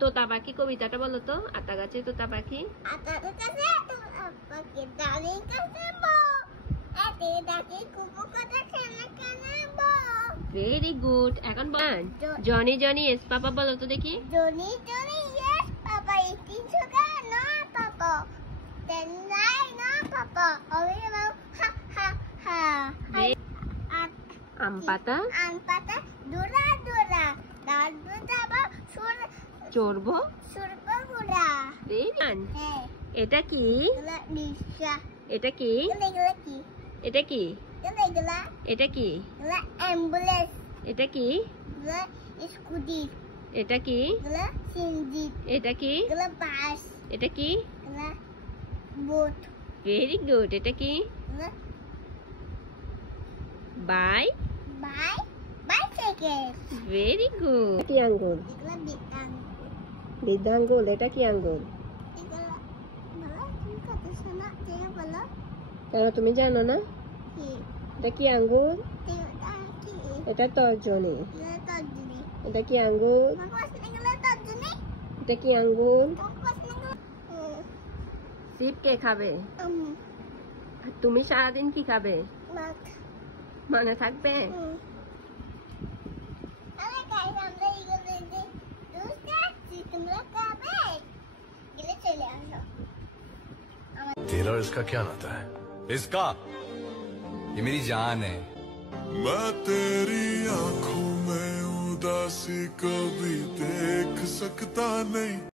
তোতা পাখি কবিতাটা বলো তো। আতা গাছে তোতা পাখি, আতা গাছে তোতা পাখি, ডালে গাছে বউ, এতে ডাকে কুকু কথা খেলে খেলে বউ। Very good. এখন জনি জনি এস পাপা বলো তো দেখি। Johnny Johnny yes papa, eating sugar no papa, then lie no papa, ওই বাউ হা হা হা। আম পাতা, আম পাতা দোলা দোলা, দাদু যাবো সুর চড়বো সুরব গুড়া। হ্যাঁ, এটা কি? এগুলা নিশা। এটা কি? এগুলা কি? এটা কি? এগুলা এটা কি? এগুলা অ্যাম্বুলেন্স। এটা কি? এগুলা স্কুটি। এটা কি? এগুলা সিনজিট। এটা কি? এগুলা বাস। এটা কি? এগুলা বোট। Very good. এটা কি? এগুলা বাই বাইসাইকেল। Very good. কি আঙ্গুল? এগুলা বিজ্ঞান। বৃদ্ধাঙ্গুল। এটা কি আঙ্গুল? এগুলা বলো, তুমি কত শোনা যে বলো কেন তুমি জানো না? কি? এটা কি আঙ্গুল? এগুলা কি? এটা তর্জনী। এগুলা তর্জনী। এটা কি আঙ্গুল? তোমার কাছে এগুলা তর্জনী? এটা কি আঙ্গুল? তোমার কাছে এগুলা সিপ কে খাবে? আমি আর তুমি সারাদিন কি খাবে? মাছ। মনে থাকবে? আরে গাইস, আমরা এগুলো যে জুস খাচ্ছি, তোমরা খাবে? গেলে চলে আসো। तेरा और इसका क्या नाता है? इसका, ये मेरी जान है। मैं तेरी आंखों में उदासी कभी देख सकता नहीं।